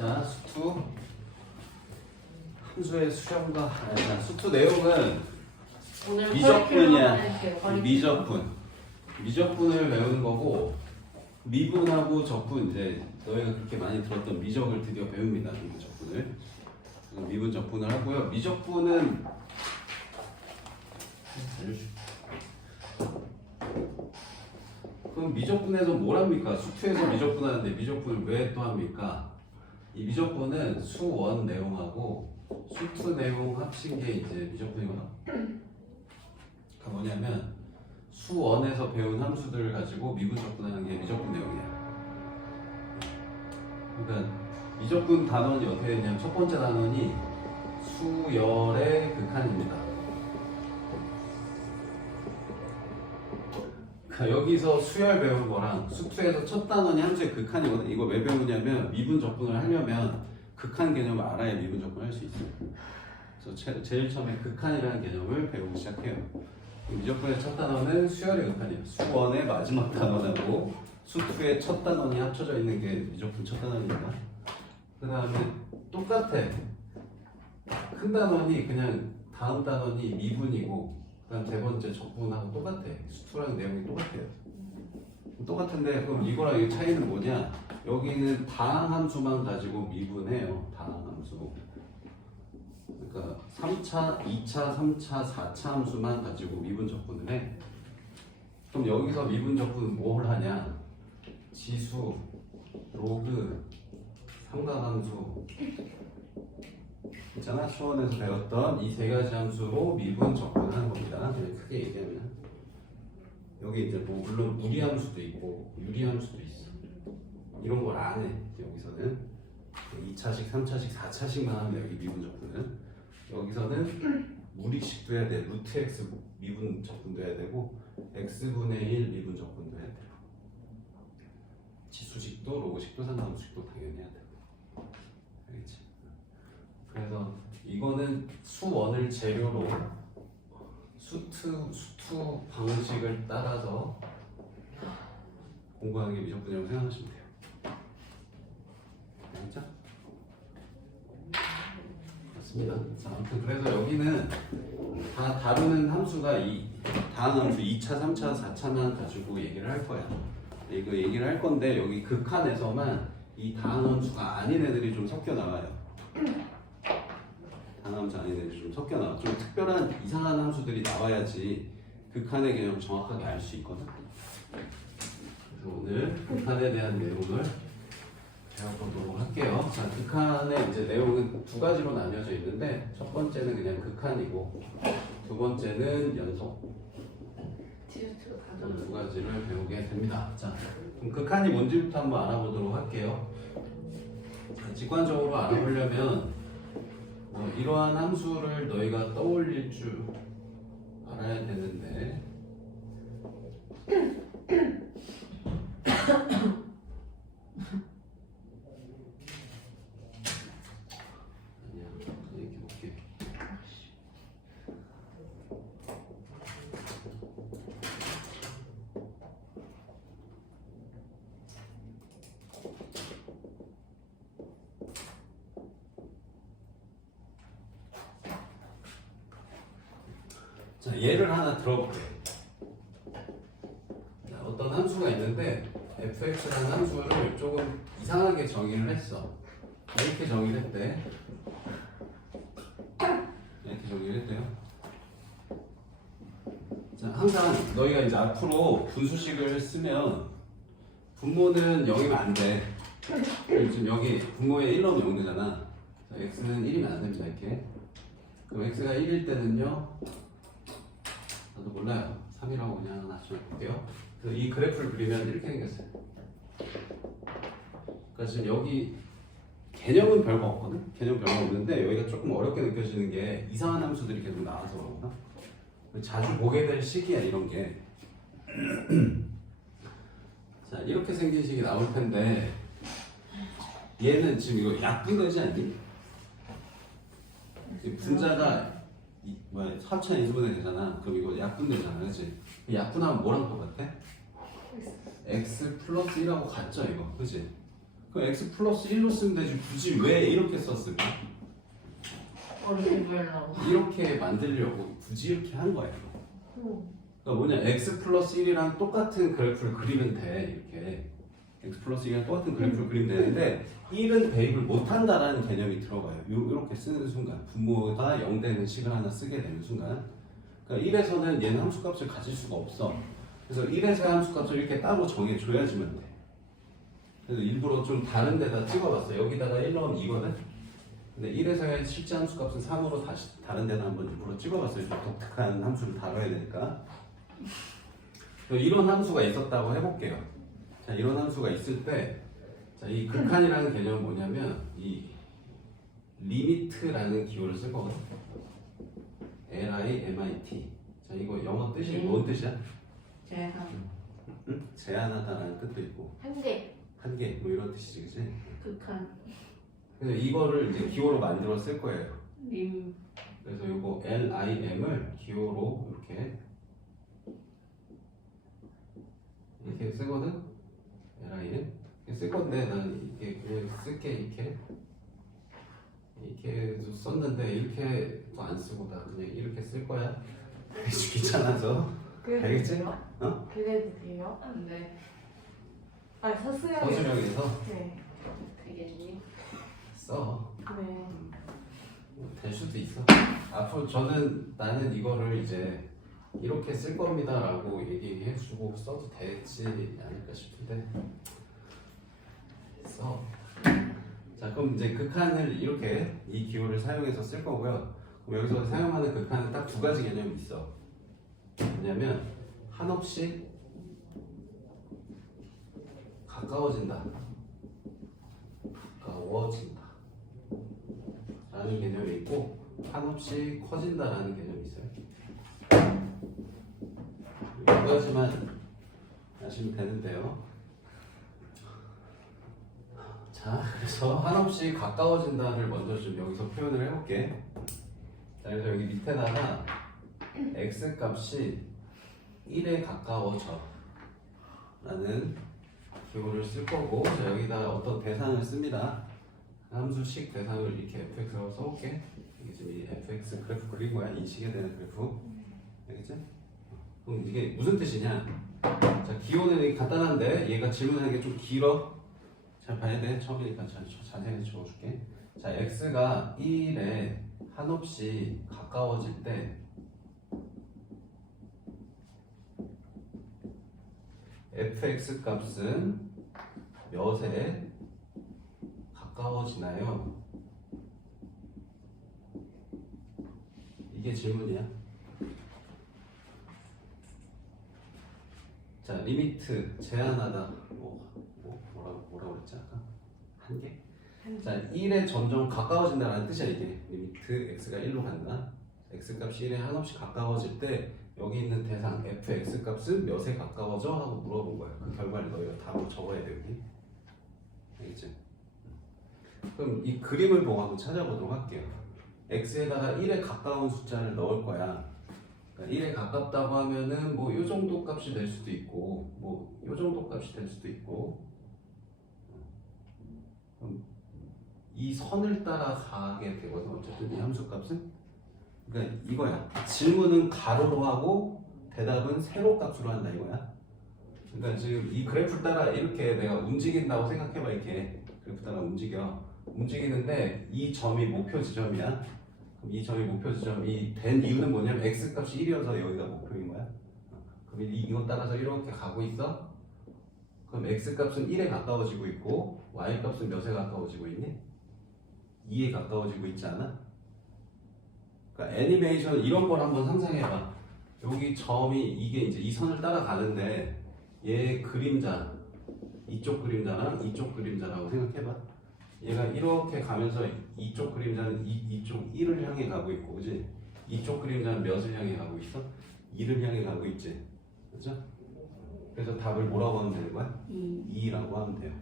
자, 수투 함수의 수렴과 수투 내용은 오늘 미적분이야. 미적분을 외우는 거고 미분하고 적분 이제 너희가 그렇게 많이 들었던 미적을 드디어 배웁니다. 미적분을 미분 적분을 하고요. 미적분은 그럼 미적분에서 뭘 합니까? 수투에서 미적분 하는데 미적분을 왜 또 합니까? 이 미적분은 수원 내용하고 수투 내용 합친 게 이제 미적분이거든. 그러니까 뭐냐면 수원에서 배운 함수들을 가지고 미분 적분하는 게 미적분 내용이야. 그러니까 미적분 단원이 어떻게 되냐면 첫 번째 단원이 수열의 극한입니다. 여기서 수열 배운 거랑 수투에서 첫 단원이 함수의 극한이거든. 이거 왜 배우냐면 미분 적분을 하려면 극한 개념을 알아야 미분 적분을 할 수 있어요. 그래서 제일 처음에 극한이라는 개념을 배우기 시작해요. 미적분의 첫 단원은 수열의 극한이에요. 수원의 마지막 단원하고 수투의 첫 단원이 합쳐져 있는 게 미적분 첫 단원입니다. 그 다음에 똑같아. 큰 단원이 그냥 다음 단원이 미분이고 그다음 세 번째 적분하고 똑같아. 수투랑 내용이 똑같아요. 똑같은데 그럼 이거랑 이 차이는 뭐냐? 여기는 다항 함수만 가지고 미분해요. 다항 함수. 그러니까 3차, 2차, 3차, 4차 함수만 가지고 미분 적분을 해. 그럼 여기서 미분 적분은 뭘 하냐? 지수, 로그, 삼각함수 있잖아. 수원에서 배웠던 이 세 가지 함수로 미분 적분하는 겁니다. 그냥 크게 얘기하면 여기 이제 뭐 물론 무리함수도 있고 유리함수도 있어. 이런 걸 안 해. 여기서는 2차식, 3차식, 4차식만 하면 여기 미분 적분은 여기서는 무리식도 해야 돼. 루트 x 미분 적분도 해야 되고 x분의 1 미분 적분도 해야 돼. 지수식도 로그식도 삼각함수식도 당연히 해야 돼. 알겠지? 그래서 이거는 수원을 재료로 수투 방식을 따라서 공부하는 게 미적분이라고 생각하시면 돼요. 알겠죠? 맞습니다. 자, 아무튼 그래서 여기는 다 다루는 함수가 이 다음 함수 2차, 3차, 4차만 가지고 얘기를 할 거야. 이거 얘기를 할 건데 여기 극한에서만 이 다항 함수가 아닌 애들이 좀 섞여 나와요. 다항 함수 아닌 애들이 좀 섞여 나와. 좀 특별한 이상한 함수들이 나와야지 극한의 개념을 정확하게 알 수 있거든. 그래서 오늘 극한에 대한 내용을 배워보도록 할게요. 자, 극한의 이제 내용은 두 가지로 나뉘어져 있는데 첫 번째는 그냥 극한이고 두 번째는 연속. 두 가지를 배우게 됩니다. 자, 그럼 극한이 뭔지부터 한번 알아보도록 할게요. 자, 직관적으로 알아보려면 이러한 함수를 너희가 떠올릴 줄 알아야 되는데 아니야, 이렇게 볼게. 자, 예를 하나 들어볼게. 자, 어떤 함수가 있는데 fx라는 함수를 조금 이상하게 정의를 했어. 이렇게 정의를 했대. 이렇게 정의를 했대요. 자, 항상 너희가 이제 앞으로 분수식을 쓰면 분모는 0이면 안 돼. 지금 여기 분모에 1 넣으면 0 되잖아. 자, x는 1이면 안 됩니다. 이렇게. 그럼 x가 1일 때는요. 나도 몰라요. 3이라고 그냥 놔둬 볼게요. 그래서 이 그래프를 그리면 이렇게 생겼어요. 그러니까 지금 여기 개념은 별거 없거든? 개념 별거 없는데 여기가 조금 어렵게 느껴지는 게 이상한 함수들이 계속 나와서 그런가? 자주 보게 될 식이야 이런 게. 자, 이렇게 생긴 식이 나올 텐데 얘는 지금 이거 약분되지 않니? 분자가 3차 인수분해 되잖아. 그럼 이거 약분되잖아, 그렇지? 약분하면 뭐랑 똑같아? x 플러스 1하고 같죠, 이거, 그렇지? 그럼 x 플러스 1로 쓰면 되지 굳이 왜 이렇게 썼을까? 어렵게 보이려고. 이렇게 만들려고 굳이 이렇게 한 거예요. 그러니까 뭐냐 x 플러스 1이랑 똑같은 그래프를 그리면 돼 이렇게 x 플러스 1이랑 똑같은 그래프를 그리면 되는데 1은 대입을 못한다라는 개념이 들어가요. 이렇게 쓰는 순간 분모가 0 되는 식을 하나 쓰게 되는 순간 그러니까 1에서는 얘는 함수값을 가질 수가 없어. 그래서 1에서의 함수값을 이렇게 따로 정해줘야지만 돼. 그래서 일부러 좀 다른 데다 찍어봤어. 여기다가 1 넣으면 2거든? 근데 1에서의 실제 함수값은 3으로 다시 다른 데다 한번 일부러 찍어봤어요. 좀 독특한 함수를 다뤄야 되니까. 이런 함수가 있었다고 해볼게요. 자, 이런 함수가 있을 때, 자, 이 극한이라는 개념은 뭐냐면, 이 리미트라는 기호를 쓸 거거든. LIMIT. 자, 이거 영어 뜻이 뭔 뜻이야? 제가 응? 제한하다라는 뜻도 있고, 한계 한계, 뭐 이런 뜻이지, 그치? 극한 그래서 이거를 이제 기호로 만들어 쓸 거예요. 림 그래서 이거 LIM을 기호로 이렇게 쓰거든. LIM 쓸 건데 난 이게 그냥 쓸게 이렇게 썼는데 이렇게도 안 쓰고 나 그냥 이렇게 쓸 거야. 귀찮아서. 알겠지? 어? 그래도 돼요? 네. 아 서술형이 서술형에서 네. 되겠니? 써. 네. 될 수도 있어. 앞으로 나는 이거를 이제 이렇게 쓸 겁니다라고 얘기해주고 써도 되지 않을까 싶은데 써. 자, 그럼 이제 극한을 이렇게 이 기호를 사용해서 쓸 거고요. 그럼 여기서 사용하는 극한은 딱 두 가지 개념이 있어. 뭐냐면 한없이 가까워진다. 라는 개념이 있고 한없이 커진다라는 개념이 있어요. 두 가지만 아시면 되는데요. 자, 그래서 한없이 가까워진다를 먼저 좀 여기서 표현을 해볼게. 자, 그래서 여기 밑에다가 x 값이 1에 가까워져 라는 기호를 쓸 거고, 자, 여기다 어떤 대상을 씁니다. 함수식 대상을 이렇게 fx라고 써볼게. 이게 지금 이 fx 그래프 그린 거야. 인식해야 되는 그래프. 알겠지? 그럼 이게 무슨 뜻이냐? 자, 기호는 간단한데 얘가 질문하는 게 좀 길어. 잘 봐야 돼. 처음이니까 자세히 적어줄게. 자, x가 1에 한없이 가까워질 때 fx 값은 몇에 가까워지나요? 이게 질문이야. 자, 리미트 제한하다. 뭐라고 그랬지 아까? 한계? 자, 1에 점점 가까워진다는 뜻이야 이게. 리미트 x가 1로 간다. x 값이 1에 한없이 가까워질 때 여기 있는 대상 fx 값은 몇에 가까워져? 하고 물어본 거야. 그 결과를 너희가 답으로 적어야 돼 여기. 알겠지? 그럼 이 그림을 보고 한번 찾아보도록 할게요. x에다가 1에 가까운 숫자를 넣을 거야. 그러니까 1에 가깝다고 하면은 뭐 요 정도 값이 될 수도 있고 뭐 요 정도 값이 될 수도 있고, 그럼 이 선을 따라 가게 되거든. 어쨌든 이 함수 값은. 그러니까 이거야. 질문은 가로로 하고 대답은 세로 값으로 한다 이거야. 그러니까 지금 이 그래프 따라 이렇게 내가 움직인다고 생각해봐. 이렇게 그래프 따라 움직이는데 이 점이 목표 지점이야. 그럼 이 점이 목표 지점이 된 이유는 뭐냐면 x 값이 1이어서 여기가 목표인 거야. 그럼 이거 따라서 이렇게 가고 있어. 그럼 x 값은 1에 가까워지고 있고 y 값은 몇에 가까워지고 있니? 2에 가까워지고 있지 않아? 그러니까 애니메이션 이런 걸 한번 상상해봐. 여기 점이 이게 이제 이 선을 따라가는데 얘 그림자, 이쪽 그림자랑 이쪽 그림자라고 생각해봐. 얘가 이렇게 가면서 이쪽 그림자는 이쪽 1을 향해 가고 있고, 그지? 이쪽 그림자는 몇을 향해 가고 있어? 2를 향해 가고 있지, 그죠? 그래서 답을 뭐라고 하면 되는 거야? 2라고 하면 돼요.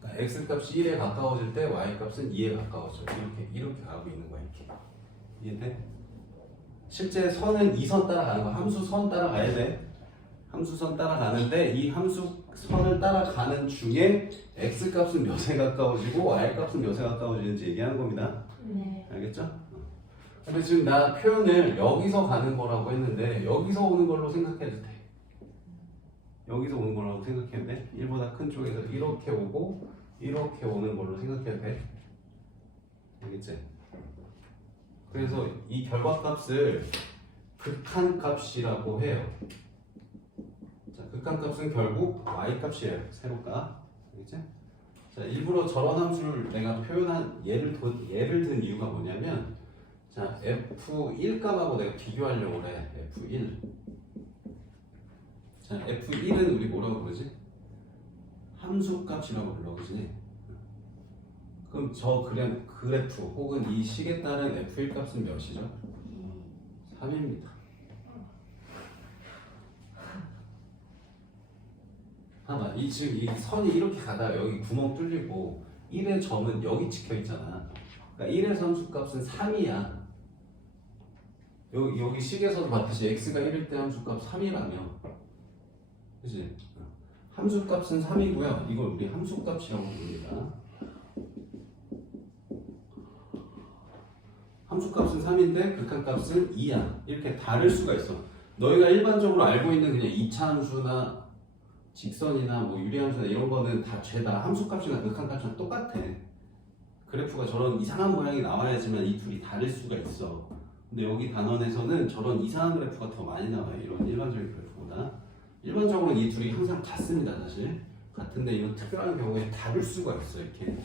그러니까 x 값이 1에 가까워질 때 y 값은 2에 가까워져. 이렇게 가고 있는 거야, 이렇게. 이해돼? 실제 선은 이 선 따라가는 거야. 함수 선 따라가야 돼. 함수선 따라가는데 이 함수선을 따라가는 중에 x 값은 몇에 가까워지고 y 값은 몇에 가까워지는지 얘기하는 겁니다. 네. 알겠죠? 근데 지금 나 표현을 여기서 가는 거라고 했는데 여기서 오는 걸로 생각해도 돼. 여기서 오는 거라고 생각해도 돼. 1보다 큰 쪽에서 이렇게 오고 이렇게 오는 걸로 생각해도 돼. 알겠지? 그래서 이 결과값을 극한값이라고 해요. 자, 극한값은 결국 y값이에요. 세로값. 알겠지? 자, 일부러 저런 함수를 내가 표현한 예를 든 이유가 뭐냐면 자, F1 값하고 내가 비교하려고 그래. F1. 자, F1은 우리 뭐라고 부르지? 함수 값이라고 불러, 그지? 그럼 저 그래프 혹은 이 식에 따른 F1 값은 몇이죠? 3입니다. 봐봐, 지금 이 선이 이렇게 가다가 여기 구멍 뚫리고 1의 점은 여기 찍혀 있잖아. 그러니까 1의 함수값은 3이야. 여기 식에서도 봤듯이 x가 1일 때 함수값 3이라며. 그치? 함수값은 3이고요. 이걸 우리 함수값이라고 부릅니다. 함수값은 3인데 극한값은 2야. 이렇게 다를 수가 있어. 너희가 일반적으로 알고 있는 그냥 2차 함수나 직선이나 뭐 유리함수나 이런 거는 다 죄다 함수값이나 극한값이랑 똑같아. 그래프가 저런 이상한 모양이 나와야지만 이 둘이 다를 수가 있어. 근데 여기 단원에서는 저런 이상한 그래프가 더 많이 나와요. 이런 일반적인 그래프보다. 일반적으로 이 둘이 항상 같습니다, 사실. 같은데 이건 특별한 경우에 다를 수가 있어, 이렇게.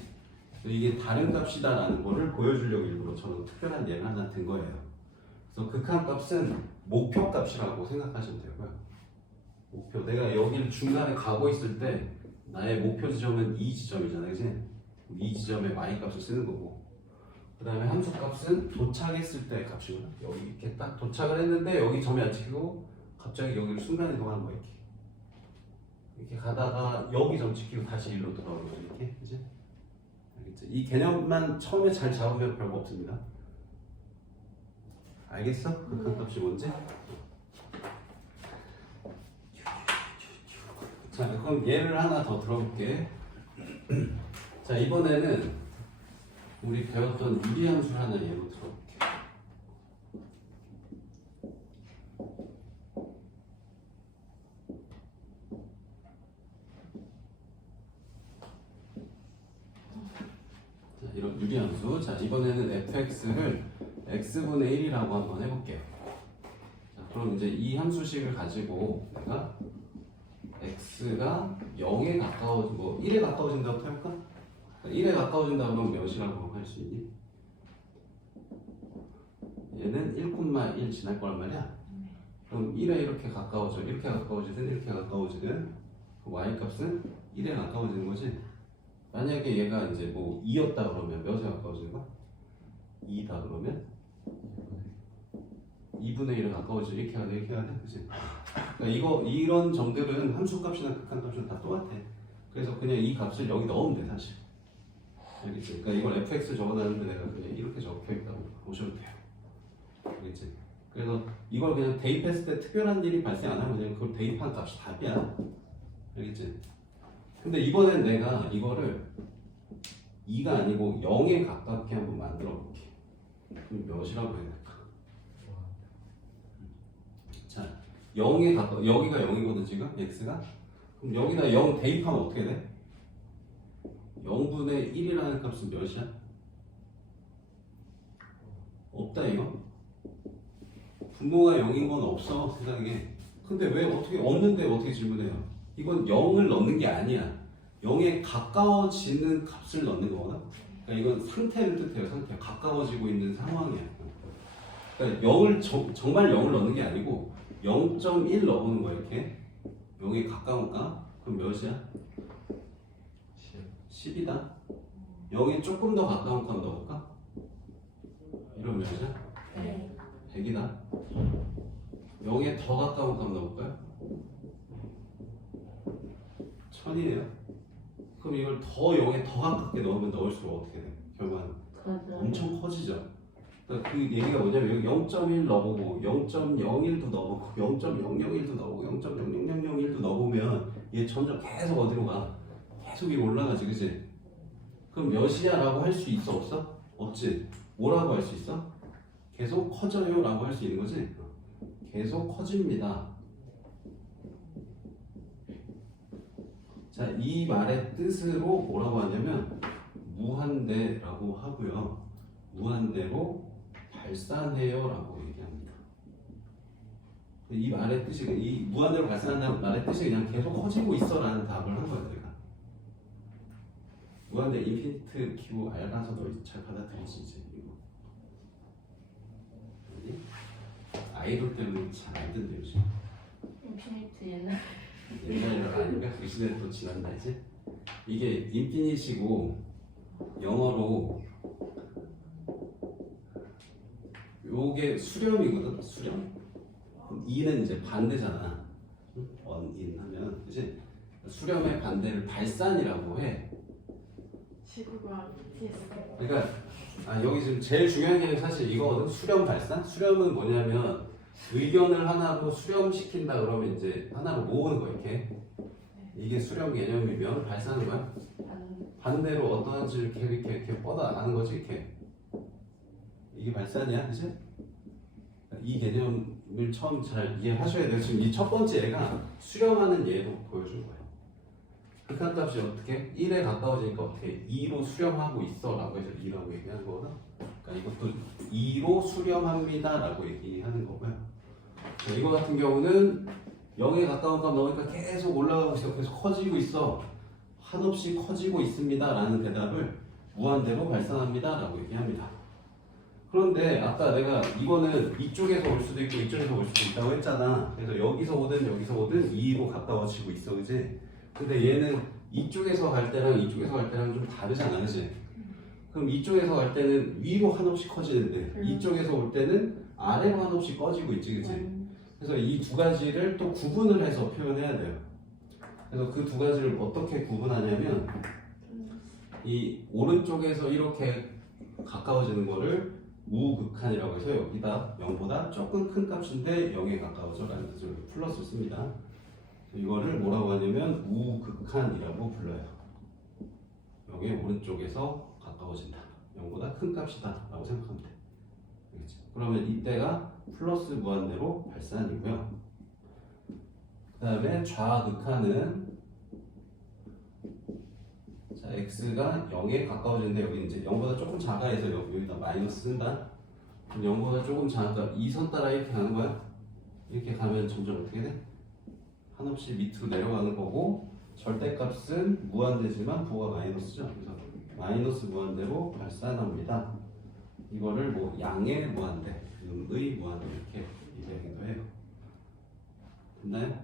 이게 다른 값이다라는 거를 보여주려고 일부러 저런 특별한 예를 하나 든 거예요. 그래서 극한값은 목표값이라고 생각하시면 되고요. 목표, 내가 여기를 중간에 가고 있을 때 나의 목표 지점은 이 지점이잖아요, 그치? 이 지점에 y값을 쓰는 거고, 그 다음에 함수값은 도착했을 때 값이구나. 여기 이렇게 딱 도착을 했는데 여기 점이 안 찍히고 갑자기 여기를 순간이동하는 거야, 이렇게 가다가 여기 점 찍히고 다시 일로 돌아오는 거야, 이렇게, 그치? 알겠지? 이 개념만 처음에 잘 잡으면 별거 없습니다. 알겠어? 극한값이 뭔지? 자, 그럼 예를 하나 더 들어볼게. 자, 이번에는 우리 배웠던 유리함수 하나 예로 들어볼게. 자, 이런 유리함수. 자, 이번에는 fx를 x분의 1이라고 한번 해볼게요. 자, 그럼 이제 이 함수식을 가지고 내가 x가 0에 가까워지고 1에 가까워진다고 해볼까? 1에 가까워진다 그러면 몇이라고 할 수 있니? 얘는 1,1 지날 거란 말이야. 그럼 1에 이렇게 가까워져. 이렇게 가까워지든 이렇게 가까워지든 그 y값은 1에 가까워지는 거지. 만약에 얘가 이제 뭐 2였다 그러면 몇에 가까워지는 거야? 2다 그러면 2분의 1에 가까워지지. 이렇게 해야 돼, 이렇게 해야 돼, 그치? 그러니까 이런 점들은 함수값이나 극한값이나 다 똑같아. 그래서 그냥 이 값을 여기 넣으면 돼, 사실. 알겠지? 그러니까 이걸 fx 적어놨는데 내가 그냥 이렇게 적혀있다고 보셔도 돼요. 알겠지? 그래서 이걸 그냥 대입했을 때 특별한 일이 발생 안 하면 그냥 그걸 대입한 값이 답이야. 알겠지? 근데 이번엔 내가 이거를 2가 아니고 0에 가깝게 한번 만들어 볼게. 그럼 몇이라고 해야 될까? 자, 0에 가까워. 여기가 0이거든 지금 x가. 그럼 여기다 0 대입하면 어떻게 돼? 0분의 1이라는 값은 몇이야? 없다 이거. 분모가 0인 건 없어 세상에. 근데 왜 어떻게 없는데 어떻게 질문해요? 이건 0을 넣는 게 아니야. 0에 가까워지는 값을 넣는 거거든. 그러니까 이건 상태를 뜻해요. 상태. 가까워지고 있는 상황이야. 그러니까 0을 정말 0을 넣는 게 아니고 0.1 넣어보는 거야 이렇게. 0에 가까운가? 그럼 몇이야? 10이다. 0에 조금 더 가까운 값 넣어볼까? 이러면 몇이야? 네. 100이다. 0에 더 가까운 값 넣어볼까요? 1000이에요. 그럼 이걸 더 0에 더 가깝게 넣으면 넣을수록 어떻게 돼? 결과는 맞아. 엄청 커지죠. 그러니까 그 얘기가 뭐냐면 여기 0.1 넣어보고 0.01도 넣어보고 0.001도 넣어보고 0.00001도 넣어보면 얘 점점 계속 어디로 가? 계속 위로 올라가지, 그치? 그럼 몇이야 라고 할 수 있어, 없어? 없지. 뭐라고 할 수 있어? 계속 커져요 라고 할 수 있는 거지. 계속 커집니다. 자, 이 말의 뜻으로 뭐라고 하냐면 무한대라고 하고요. 무한대로 발산해요 라고 얘기합니다. 이 말의 뜻이, 이 무한대로 발산한다는 말의 뜻이 그냥 계속 커지고 있어 라는 답을 한 거야, 내가. 무한대 인피니트 Q 알아서 너 잘 받아들이지, 이제 이거. 아니? 아이돌 때문에 잘 안 된대, 요즘. 인피니트 옛날. 옛날이라 아닌가? 그 시대는 또 지난다, 이제. 이게 인피니시고 영어로 요게 수렴이거든, 수렴. 이는 이제 반대잖아. 언인 하면, 그치? 수렴의 반대를 발산이라고 해. 지구가 BTS. 그러니까 여기 지금 제일 중요한 게 사실 이거거든. 수렴 발산. 수렴은 뭐냐면 의견을 하나로 수렴시킨다 그러면 이제 하나로 모으는 거 이렇게. 이게 수렴 개념이면 발산은 뭐야? 반대로 어떠한지 이렇게 뻗어나가는 거지 이렇게. 이게 발산이야, 그치? 이 개념을 처음 잘 이해하셔야 돼요. 지금 이 첫 번째 얘가 수렴하는 예로 보여준 거예요. 극한값이 어떻게? 1에 가까워지니까 어떻게? 2로 수렴하고 있어 라고 해서 2라고 얘기하는 거거든. 그러니까 이것도 2로 수렴합니다 라고 얘기하는 거고요. 자, 이거 같은 경우는 0에 가까운 값 넣으니까 계속 올라가고 있어. 계속 커지고 있어. 한없이 커지고 있습니다 라는 대답을 무한대로 발산합니다 라고 얘기합니다. 그런데 아까 내가 이거는 이쪽에서 올 수도 있고 이쪽에서 올 수도 있다고 했잖아. 그래서 여기서 오든 2로 가까워지고 있어, 그지? 근데 얘는 이쪽에서 갈 때랑 이쪽에서 갈 때랑 좀 다르잖아, 그치? 그럼 이쪽에서 갈 때는 위로 한없이 커지는데 이쪽에서 올 때는 아래로 한없이 꺼지고 있지, 그치? 그래서 이 두 가지를 또 구분을 해서 표현해야 돼요. 그래서 그 두 가지를 어떻게 구분하냐면 이 오른쪽에서 이렇게 가까워지는 거를 우극한이라고 해서 여기다 0보다 조금 큰 값인데 0에 가까워져 라는 뜻으로 플러스를 씁니다. 이거를 뭐라고 하냐면 우극한이라고 불러요. 여기 오른쪽에서 가까워진다. 0보다 큰 값이다 라고 생각하면 돼. 알겠지? 그러면 이때가 플러스 무한대로 발산이고요. 그 다음에 좌극한은 자, x가 0에 가까워지는데 여기 이제 0보다 조금 작아 해서 여기다 마이너스 쓴다. 그럼 0보다 조금 작으니까 이 선 따라 이렇게 가는 거야. 이렇게 가면 점점 어떻게 돼? 한없이 밑으로 내려가는 거고 절대값은 무한대지만 부호가 마이너스죠. 그래서 마이너스 무한대로 발산합니다. 이거를 뭐 양의 무한대, 음의 무한대 이렇게 얘기하기도 해요. 됐나요? 네.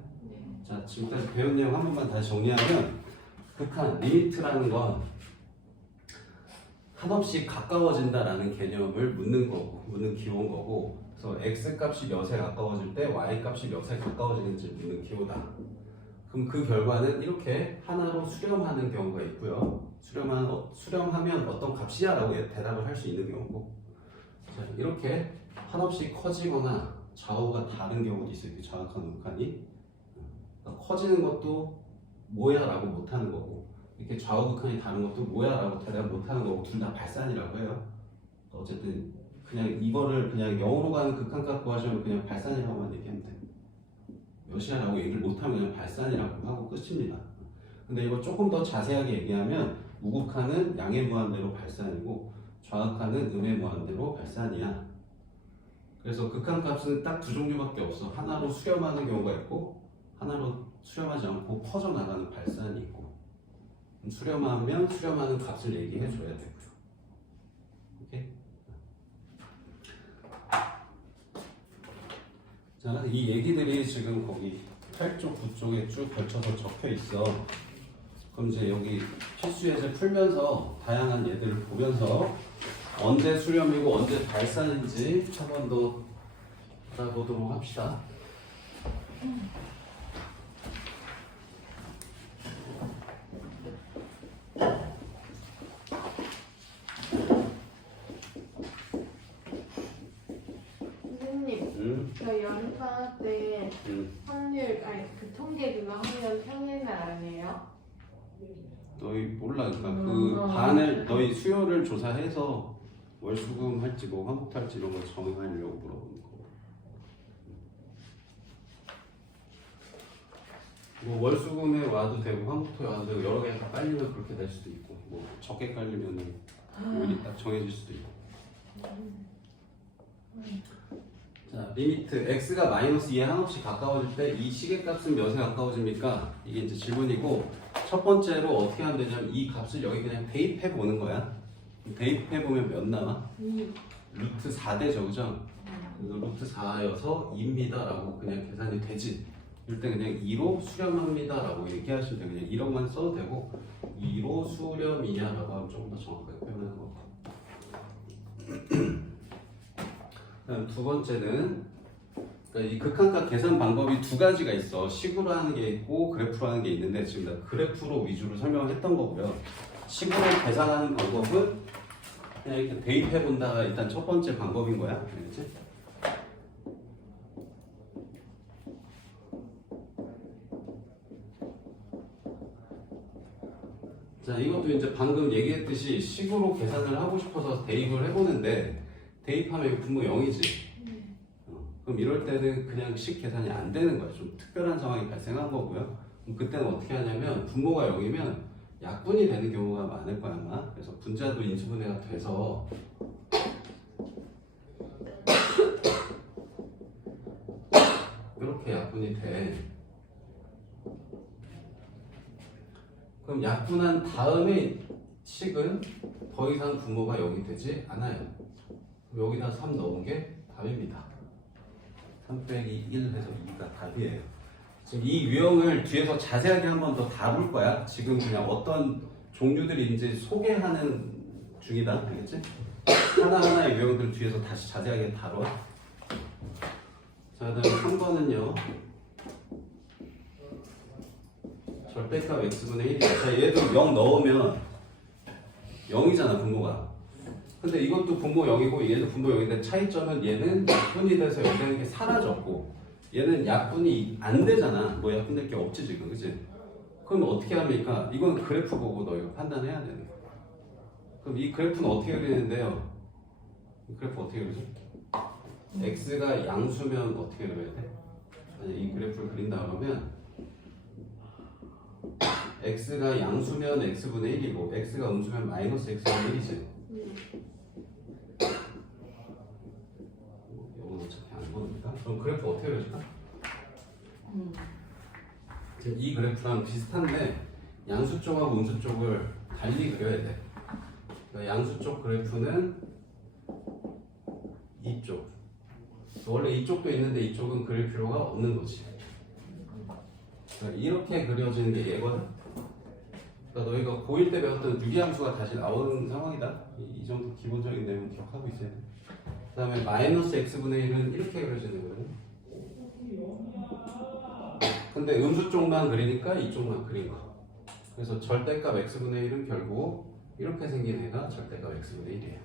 자, 지금까지 배운 내용 한 번만 다시 정리하면 극한, 리미트라는 건 한없이 가까워진다라는 개념을 묻는 거고, 묻는 기호인 거고, 그래서 x 값이 몇에 가까워질 때 y 값이 몇에 가까워지는지 묻는 기호다. 그럼 그 결과는 이렇게 하나로 수렴하는 경우가 있고요. 수렴하면 어떤 값이야? 라고 대답을 할 수 있는 경우고, 자, 이렇게 한없이 커지거나 좌우가 다른 경우도 있어요. 좌극한, 우극한이. 그러니까 커지는 것도 뭐야? 라고 못하는 거고, 이렇게 좌우극한이 다른 것도 뭐야? 라고 대답 못하는 거고, 둘 다 발산이라고 해요. 어쨌든 그냥 이거를 그냥 0으로 가는 극한값 구하시면 그냥 발산이라고만 얘기하면 돼요. 몇이야? 라고 얘기를 못하면 그냥 발산이라고 하고 끝입니다. 근데 이거 조금 더 자세하게 얘기하면 우극한은 양의 무한대로 발산이고 좌극한은 음의 무한대로 발산이야. 그래서 극한값은 딱 두 종류밖에 없어. 하나로 수렴하는 경우가 있고 하나로 수렴하지 않고 퍼져나가는 발산이 있고, 수렴하면 수렴하는 값을 얘기해 줘야 되고요. 오케이? 자, 이 얘기들이 지금 거기 8쪽, 9쪽에 쭉 걸쳐서 적혀 있어. 그럼 이제 여기 필수 예제 풀면서 다양한 예들을 보면서 언제 수렴이고 언제 발산인지 한 번 더 알아보도록 합시다. 이렇게 그거 하면 평행은 아니에요? 너희 몰라. 그러니까 그 반을 너희 수요를 조사해서 월수금 할지 뭐 화목토 할지 이런 거 정하려고 물어보는 거. 뭐 월수금에 와도 되고 화목토에 와도 되고 여러 개가 깔리면 그렇게 될 수도 있고 뭐 적게 깔리면은 요일이 딱 정해질 수도 있고. 자, 리미트 x가 마이너스 2에 한없이 가까워질 때 이 시계값은 몇에 가까워집니까? 이게 이제 질문이고 첫 번째로 어떻게 하면 되냐면 이 값을 여기 그냥 대입해 보는 거야. 대입해 보면 몇 나와? 2. 루트 4대죠, 그죠? 그래서 루트 4여서 2입니다 라고 그냥 계산이 되지. 이럴 때 그냥 2로 수렴합니다 라고 얘기하시면 돼요. 그냥 1억만 써도 되고 2로 수렴이냐라고 하면 조금 더 정확하게 표현하는 거. 그다음 두 번째는 그러니까 이 극한값 계산 방법이 두 가지가 있어. 식으로 하는 게 있고 그래프로 하는 게 있는데 지금 나 그래프로 위주로 설명을 했던 거고요. 식으로 계산하는 방법은 그냥 이렇게 대입해 본다가 일단 첫 번째 방법인 거야. 알겠지? 자, 이것도 이제 방금 얘기했듯이 식으로 계산을 하고 싶어서 대입을 해보는데 대입하면 분모 0이지. 그럼 이럴 때는 그냥 식 계산이 안 되는 거야. 좀 특별한 상황이 발생한 거고요. 그럼 그때는 어떻게 하냐면 분모가 0이면 약분이 되는 경우가 많을 거야 아마. 그래서 분자도 인수분해가 돼서 이렇게 약분이 돼. 그럼 약분한 다음에 식은 더 이상 분모가 0이 되지 않아요. 그럼 여기다 3 넣은 게 답입니다. 3 빼기 1 해서 2가 답이에요. 지금 이 유형을 뒤에서 자세하게 한 번 더 다룰 거야. 지금 그냥 어떤 종류들인지 소개하는 중이다. 알겠지? 하나하나의 유형들 뒤에서 다시 자세하게 다뤄. 자, 그다음 3번은요. 절대값 x분의 1이야. 자, 얘도 0 넣으면 0이잖아, 분모가. 근데 이것도 분모 0이고 얘도 분모 0인데 차이점은 얘는 약분이 돼서 여기 되는 게 사라졌고 얘는 약분이 안 되잖아. 뭐 약분될 게 없지 지금, 그치? 그럼 어떻게 합니까? 이건 그래프 보고 너희가 판단해야 되는 거야. 그럼 이 그래프는 어떻게 그리는데요? 이 그래프 어떻게 그리죠? x가 양수면 어떻게 그려야 돼? 아니, 이 그래프를 그린다 그러면 x가 양수면 x분의 1이고 x가 음수면 마이너스 x분의 1이지. 이건 어차피 안 보니까. 그럼 그래프 어떻게 그려질까? 지금 이 그래프랑 비슷한데 양수 쪽하고 음수 쪽을 달리 그려야 돼. 그러니까 양수 쪽 그래프는 이쪽. 원래 이쪽도 있는데 이쪽은 그릴 필요가 없는 거지. 그러니까 이렇게 그려지는 게 얘거든. 그러니까 너희가 고1 때 배웠던 유리함수가 다시 나오는 상황이다. 이 정도 기본적인 내용 기억하고 있어야 돼. 그 다음에 마이너스 x분의 1은 이렇게 그려지는 거거든. 근데 음수 쪽만 그리니까 이쪽만 그린 거. 그래서 절대값 x분의 1은 결국 이렇게 생긴 애가 절대값 x분의 1이에요.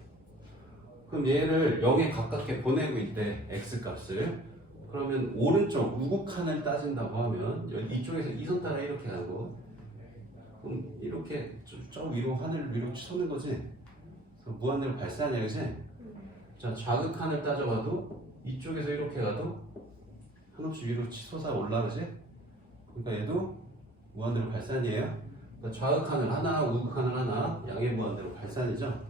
그럼 얘를 0에 가깝게 보내고 있대, x값을. 그러면 오른쪽 우극한을 따진다고 하면 이쪽에서 이 선 따라 이렇게 가는 거. 그럼 이렇게 저 위로 하늘 위로 치솟는 거지. 그래서 무한대로 발산이야, 그치? 자, 좌극한을 따져봐도 이쪽에서 이렇게 가도 한없이 위로 치솟아 올라가지? 그러니까 얘도 무한대로 발산이에요. 그러니까 좌극한을 하나, 우극한을 하나, 양의 무한대로 발산이죠.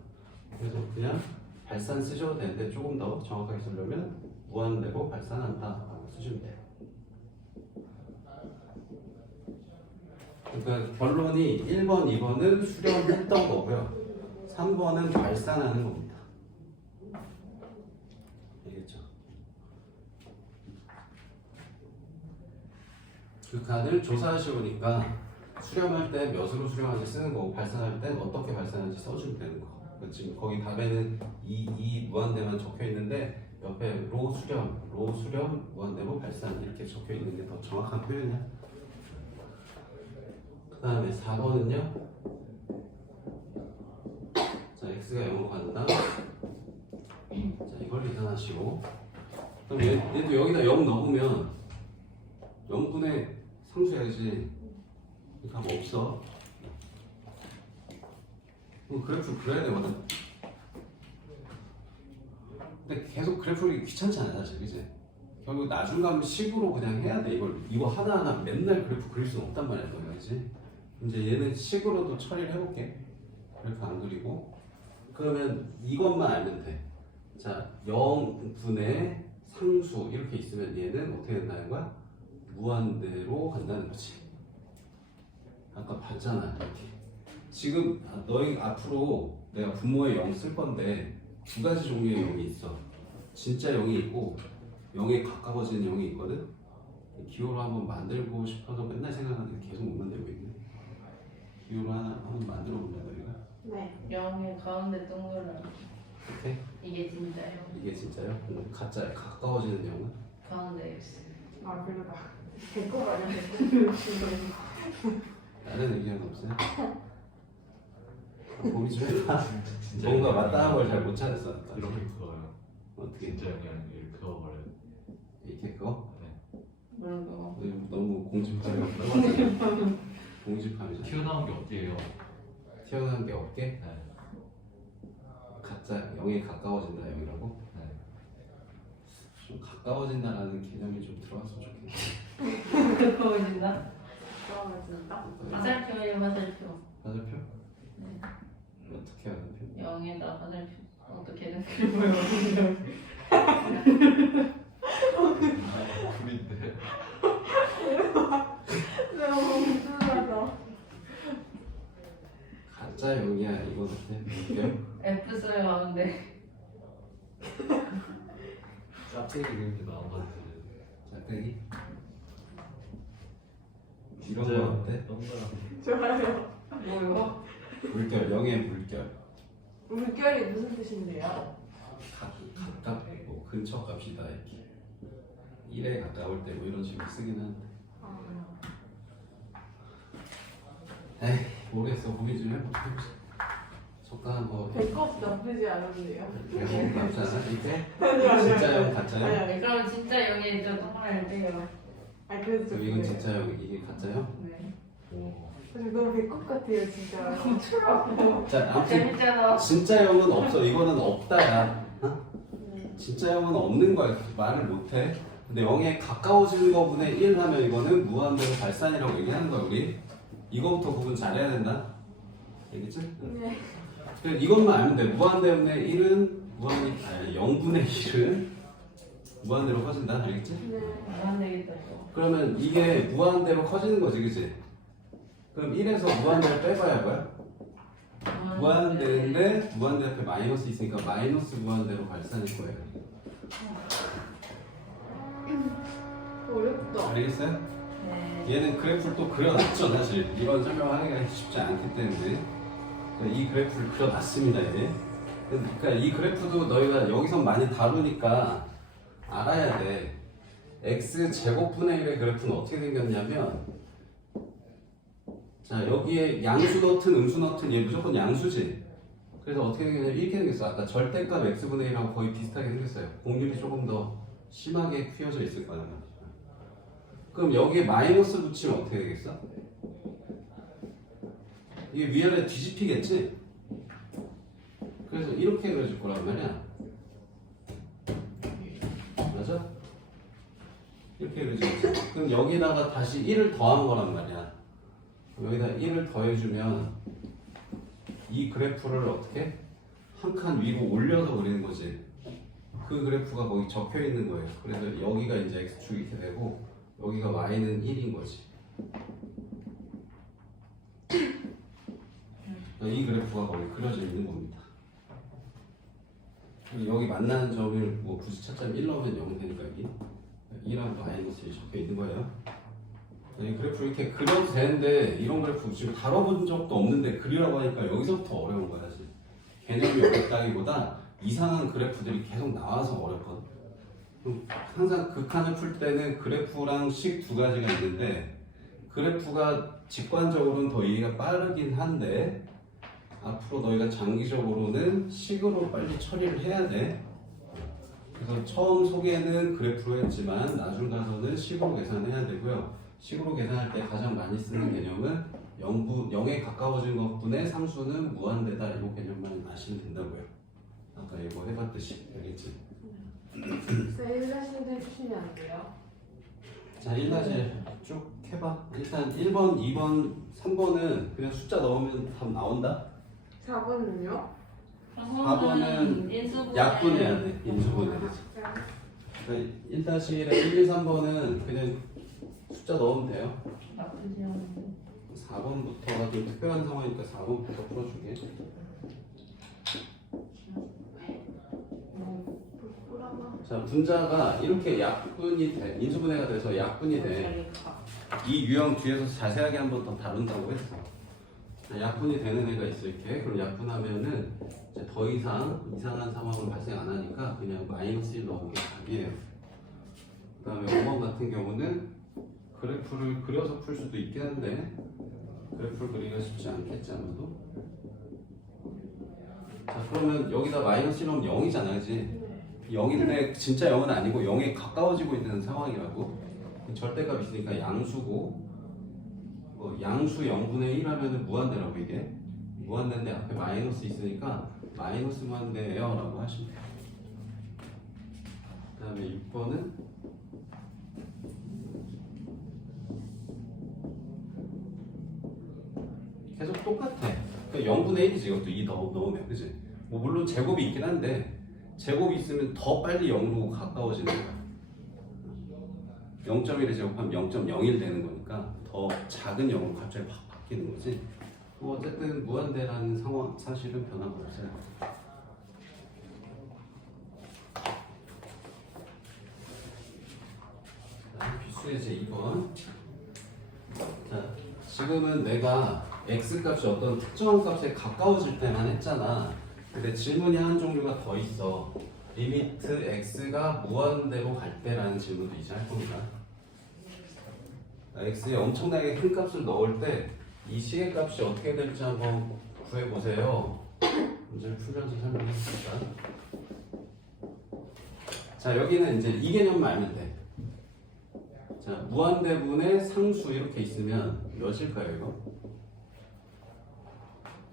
그래서 그냥 발산 쓰셔도 되는데 조금 더 정확하게 쓰려면 무한대로 발산한다 라고 쓰시면 돼요. 그러니까 결론이 1번, 2번은 수렴했던 거고요. 3번은 발산하는 겁니다. 알겠죠? 극한을 조사하시오니까 수렴할 때 몇으로 수렴하는지 쓰는 거고 발산할 때 어떻게 발산하는지 써주면 되는 거. 그러니까 지금 거기 답에는 이 무한대만 적혀 있는데 옆에 로 수렴, 무한대로 발산 이렇게 적혀 있는 게 더 정확한 표현이야. 그 다음에 4번은요. 자, x가 0으로 간다. 자, 이걸 계산하시고 그럼 얘도 여기다 0 넣으면 0분의 상수야, 되지. 답 없어. 그래프 그려야 되거든. 근데 계속 그래프 그리기 귀찮잖아 사실, 그지? 결국 나중가면 식으로 그냥 해야 돼. 이거 하나하나 맨날 그래프 그릴 수는 없단 말이야, 너가, 그지? 이제 얘는 식으로도 처리를 해볼게. 그래프 안 그리고. 그러면 이것만 알면 돼. 자, 0분의 상수 이렇게 있으면 얘는 어떻게 된다는 거야? 무한대로 간다는 거지. 아까 봤잖아, 이렇게. 지금 너희 앞으로 내가 분모에 0 쓸 건데 두 가지 종류의 0이 있어. 진짜 0이 있고 0에 가까워지는 0이 있거든. 기호로 한번 만들고 싶어서 맨날 생각하는데 계속 못 만들고 있네. 기호로 하나 한번 만들어 볼래 너희가? 네. 0의 가운데 동그라미. 오케이. 이게 진짜요? 이게 진짜요? 가짜 가까워지는 0은? 가운데 X. 아 그러다. 배꼽 아니야 배꼽. 다른 의견 없어요? 고민 좀 해봐. 뭔가 마땅한 걸 잘 못 찾았어. 이렇게 그어요. 어떻게? 진짜 그냥 이렇게 그어버려요. 이렇게 그거? 모르고. 너무 공집하려 공집하면 튀어나온 게 어때요? 튀어나온 게 없게? 네. 가짜 0에 가까워진다 0이라고? 네. 좀 가까워진다라는 개념이 좀 들어갔으면 좋겠네. 가까워진다? 좋아진다. 화살표예요, 화살표. 화살표? 네. 어떻게 화살표? 0에다 화살표. 어떻게든 그려보여. 불인데. 너무 궁금하다. 가짜 0이야 이거 어때? F 써요, 가운데. 짝대기 이렇게 나온 거 같아요. 짝대기? 이런 거 어때? 동그라미. 좋아요. 뭐요? 물결 0의 물결 물결이 무슨 뜻인데요? 가깝 뭐 근처 값이다 이렇게 1에 가까울 때 뭐 이런 식으로 쓰긴 하는데 에이 모르겠어 고민 좀 해보자 적당한 거 배꼽 나쁘지 않은데요? 남자나 이때 아니요, 진짜 아니요. 0 가짜 0? 아니요. 그럼 진짜 0에 저 동그라미 떼요. 아 그래서 그럼 이건 진짜 0 이게 가짜 0? 네. 오. 너무 배꼽 같아요 진짜. 자 아무튼 재밌잖아. 진짜 0은 없어 이거는 없다야 어? 진짜 0은 없는 거야 말을 못해 근데 0에 가까워지는 거분의 1 하면 이거는 무한대로 발산이라고 얘기하는 거야 우리 이거부터 구분 잘해야 된다 알겠지? 네. 그래, 이것만 알면 돼 무한대분의 1은 아니 0분의 1은 무한대로 커진다 알겠지? 네. 안 되겠다, 또. 그러면 이게 무한대로 커지는 거지 그치? 그럼 1에서 무한대를 빼봐야 뭐야? 무한대인데 무한대 앞에 마이너스 있으니까 마이너스 무한대로 발산일 거예요 어렵다. 알겠어요? 네. 얘는 그래프를 또 그려놨죠 사실 이건 설명하기가 쉽지 않기 때문에 이 그래프를 그려놨습니다 얘 그러니까 이 그래프도 너희가 여기서 많이 다루니까 알아야 돼 x 제곱분의 1의 그래프는 어떻게 생겼냐면 자 여기에 양수 넣든 음수 넣든 얘 무조건 양수지 그래서 어떻게 생겼냐면 이렇게 생겼어 아까 절대값 x분의 1하고 거의 비슷하게 생겼어요 공률이 조금 더 심하게 휘어져 있을 거란 말이야 그럼 여기에 마이너스 붙이면 어떻게 되겠어? 이게 위아래 뒤집히겠지? 그래서 이렇게 그려줄 거란 말이야 맞아? 이렇게 그려주겠지 그럼 여기다가 다시 1을 더한 거란 말이야 여기다 1을 더해주면 이 그래프를 어떻게? 한 칸 위로 올려서 그리는 거지 그 그래프가 거기 적혀 있는 거예요 그래서 여기가 이제 x축 이렇게 되고 여기가 y는 1인 거지 이 그래프가 거기 그려져 있는 겁니다 여기 만나는 점을 뭐 굳이 찾자면 1 넣으면 0 되니까 여기 2랑 마이너스 1 적혀 있는 거예요 이 그래프 이렇게 그려도 되는데 이런 그래프 지금 다뤄본 적도 없는데 그리라고 하니까 여기서부터 어려운 거야 사실 개념이 어렵다기보다 이상한 그래프들이 계속 나와서 어렵거든 항상 극한을 풀 때는 그래프랑 식 두 가지가 있는데 그래프가 직관적으로는 더 이해가 빠르긴 한데 앞으로 너희가 장기적으로는 식으로 빨리 처리를 해야 돼 그래서 처음 소개는 그래프로 했지만 나중 가서는 식으로 계산해야 되고요 식으로 계산할 때 가장 많이 쓰는 개념은 0에 가까워진 것분의 상수는 무한대다. 이 개념만 아시면 된다고요. 아까 이거 해봤듯이. 알겠지? 쌤 1-1도 해주시면 안 돼요? 자, 1-1쭉 해봐. 일단 1번, 2번, 3번은 그냥 숫자 넣으면 답 나온다? 4번은요? 4번은 인수분해. 약분해야 돼. 인수분해. 그치? 1-1에 1, 2, 3번은 그냥 숫자 넣으면 돼요. 나쁘지 않은데. 4번부터가 좀 특별한 상황이니까 4번부터 풀어줄게. 뿔뿔하나? 자, 분자가 이렇게 약분이 돼. 인수분해가 돼서 약분이 돼. 이 유형 뒤에서 자세하게 한번 더 다룬다고 했어. 자, 약분이 되는 애가 있어 이렇게. 그럼 약분하면은 이제 더 이상 이상한 상황은 발생 안 하니까 그냥 마이너스 1 넣은 게 답이에요. 그 다음에 5번 같은 경우는 그래프를 그려서 풀 수도 있긴 한데 그래프를 그리기가 쉽지 않겠지 아마도. 자, 그러면 여기다 마이너스 1 넣으면 0이잖아, 그지? 0인데 진짜 0은 아니고 0에 가까워지고 있는 상황이라고. 절대값 있으니까 양수고 양수 0분의 1 하면은 무한대라고. 이게 무한대인데 앞에 마이너스 있으니까 마이너스 무한대예요 라고 하시면 돼요. 그 다음에 6번은 계속 똑같아. 그러니까 0분의 1이지 이것도 2 넣으면, 그지? 뭐 물론 제곱이 있긴 한데 제곱이 있으면 더 빨리 0으로 가까워지는 거야. 0.1에 제곱하면 0.01 되는 거니까 더 작은 0으로 갑자기 확 바뀌는 거지. 뭐 어쨌든 무한대라는 상황 사실은 변화가 없어요. 필수의 제 2번. 자, 지금은 내가 x 값이 어떤 특정한 값에 가까워질 때만 했잖아. 근데 질문이 한 종류가 더 있어. 리미트 x가 무한대로 갈 때라는 질문도 이제 할 겁니다. x에 엄청나게 큰 값을 넣을 때 이 시계값이 어떻게 될지 한번 구해보세요. 문제를 풀면서 설명했습니다. 자, 여기는 이제 이 개념만 알면 돼. 자, 무한대분의 상수 이렇게 있으면 몇일까요, 이거?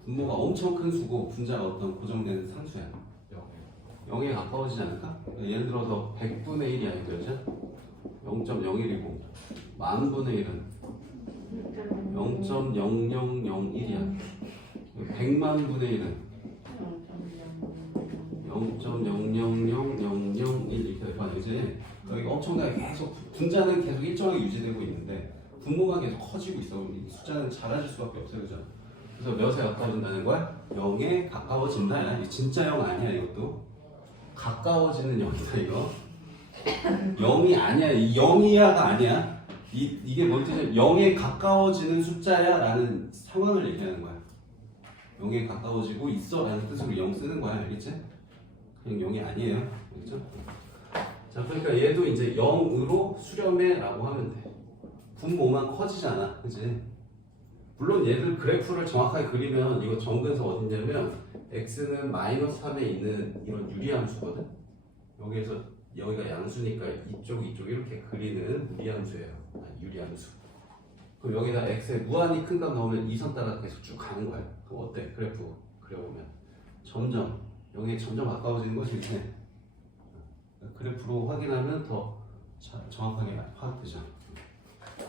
분모가 엄청 큰 수고 분자가 어떤 고정된 상수야. 0에 가까워지지 않을까? 예를 들어서 100분의 1이 아니죠? 0.01이고 만분의 1은 0.0001이야. 100만 분의 1은 0.000001 이렇게 될 거 아니지? 여기 엄청나게 계속 분자는 계속 일정하게 유지되고 있는데 분모가 계속 커지고 있어. 이 숫자는 작아질 수밖에 없어요, 그죠? 그래서 몇에 가까워진다는 거야? 0에 가까워진다. 이게 진짜 0 아니야, 이것도. 가까워지는 0이다, 이거. 0이 아니야. 이 0이야가 아니야. 이게 뭔 뜻이냐? 0에 가까워지는 숫자야 라는 상황을 얘기하는 거야. 0에 가까워지고 있어 라는 뜻으로 0 쓰는 거야. 알겠지? 그냥 0이 아니에요. 알겠죠? 자, 그러니까 얘도 이제 0으로 수렴해 라고 하면 돼. 분모만 커지잖아. 그치? 물론 얘들 그래프를 정확하게 그리면 이거 정근서 어딨냐면 x는 마이너스 3에 있는 이런 유리함수거든. 여기에서 여기가 양수니까 이쪽 이렇게 그리는 무리함수예요. 유리함수. 그럼 여기다 x에 무한히 큰 값 넣으면 이 선 따라 계속 쭉 가는 거야. 그럼 어때? 그래프 그려보면 점점 0에 점점 가까워지는 거지. 이렇게 그래프로 확인하면 더 정확하게 파악되죠.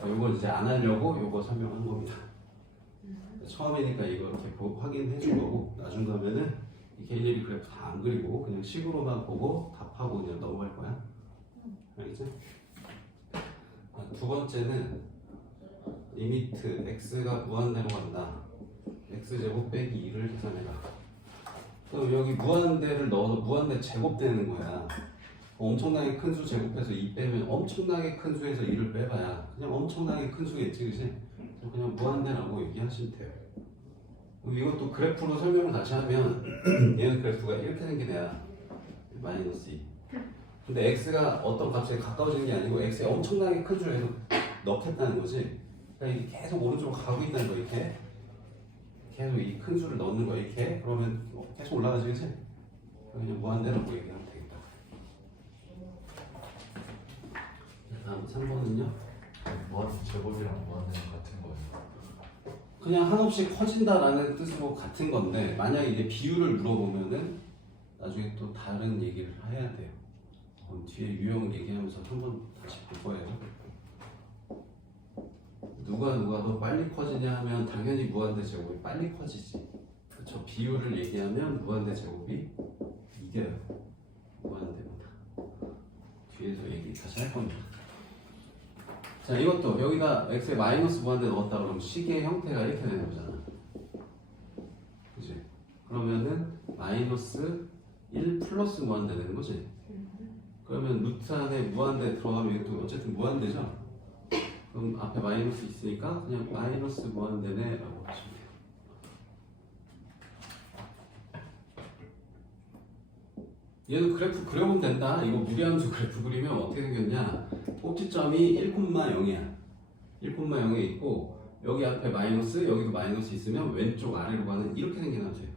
이걸 이제 안 하려고 이거 설명한 겁니다. 처음이니까 이거 이렇게 확인해 줄 거고 나중 가면은 이렇게 일일이 그래프 다 안 그리고 그냥 식으로만 보고 답하고 그냥 넘어갈 거야. 알겠지? 두 번째는 리미트 x가 무한대로 간다. x제곱 빼기 2를 계산해라. 그럼 여기 무한대를 넣어서 무한대 제곱되는 거야. 엄청나게 큰 수 제곱해서 2 빼면 엄청나게 큰 수에서 2를 빼봐야 그냥 엄청나게 큰 수겠지, 그치? 그냥 무한대라고 얘기하시면 돼요. 이것도 그래프로 설명을 다시 하면 얘는 그래프가 이렇게 생기네요. 마이너스 2. 근데 x가 어떤 값에 가까워지는 게 아니고 x에 엄청나게 큰 수를 계속 넣겠다는 거지. 그러니까 이게 계속 오른쪽으로 가고 있다는 거. 이렇게 계속 이 큰 수를 넣는 거. 이렇게 그러면 계속 올라가지, 그치? 그냥 무한대라고 얘기하면 되겠다. 다음 3번은요. 무한 제곱이랑 무한대는 같은 거예요. 그냥 한없이 커진다라는 뜻으로 같은 건데 만약에 이제 비율을 물어보면은 나중에 또 다른 얘기를 해야 돼요. 그럼 뒤에 유형 얘기하면서 한번 다시 볼 거예요. 누가 더 빨리 커지냐 하면 당연히 무한대 제곱이 빨리 커지지. 그렇죠? 비율을 얘기하면 무한대 제곱이 이겨요. 무한대보다. 뒤에서 얘기 다시 할 겁니다. 자, 이것도 여기가 x에 마이너스 무한대 넣었다 그러면 식의 형태가 이렇게 되는 거잖아. 그지? 그러면은 마이너스 1 플러스 무한대 되는 거지. 그러면 루트 안에 무한대 들어가면 이것도 어쨌든 무한대죠. 그럼 앞에 마이너스 있으니까 그냥 마이너스 무한대네 라고 하시면 돼요. 얘는 그래프 그려보면 된다. 이거 무리함수 그래프 그리면 어떻게 생겼냐. 꼭지점이 1,0이야. 1,0에 있고 여기 앞에 마이너스 여기도 마이너스 있으면 왼쪽 아래로 가는 이렇게 생긴 함수예요.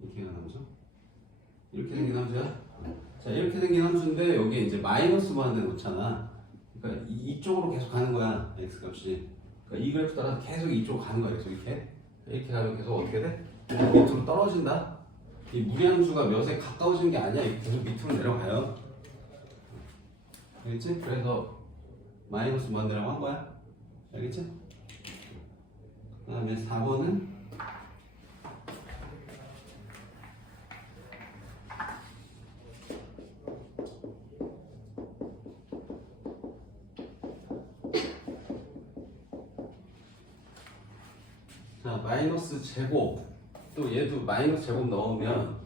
이렇게 생긴 함수? 이렇게 생긴 함수야? 자, 이렇게 생긴 함수인데 여기에 이제 마이너스 무한대 놓잖아. 그러니까 이쪽으로 계속 가는 거야. x 값이. 그러니까 이 그래프 따라서 계속 이쪽으로 가는 거야. 계속 이렇게 가면 계속 어떻게 돼? 밑으로 떨어진다. 이 무리함수가 몇에 가까워지는 게 아니야. 계속 밑으로 내려가요. 알겠지? 그래서 마이너스 무한대라고 한 거야. 알겠지? 그 다음에 4번은 자, 마이너스 제곱 또 얘도 마이너스 제곱 넣으면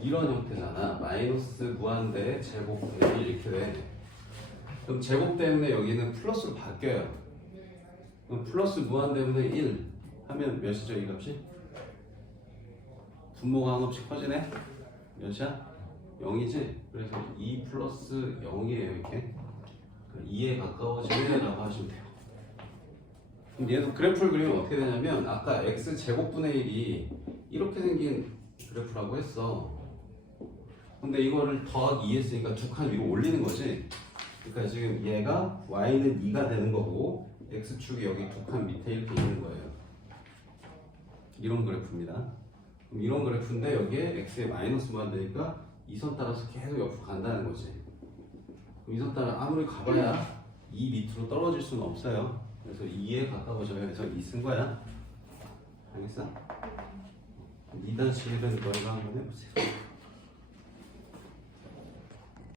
이런 형태잖아. 마이너스 무한대 제곱분의 1 이렇게 돼. 그럼 제곱 때문에 여기는 플러스로 바뀌어요. 그럼 플러스 무한대분의 1 하면 몇이죠 이 값이? 분모가 한없이 커지네? 몇이야? 0이지? 그래서 2 플러스 0이에요 이렇게. 2에 가까워지네라고 하시면 돼요. 그럼 얘도 그래프를 그리면 어떻게 되냐면 아까 x 제곱분의 1이 이렇게 생긴 그래프라고 했어. 근데 이거를 더하기 2 했으니까 두 칸 위로 올리는 거지. 그러니까 지금 얘가 y는 2가 되는 거고 x축이 여기 두 칸 밑에 이렇게 있는 거예요. 이런 그래프입니다. 그럼 이런 그래프인데 여기에 x에 마이너스 무한대니까 이 선 따라서 계속 옆으로 간다는 거지. 그럼 이 선 따라 아무리 가봐야 2 밑으로 떨어질 수는 없어요. 그래서 2에 가까워져야 해서 2 쓴 거야. 알겠어? 2-1은 너희가 한번 해보세요.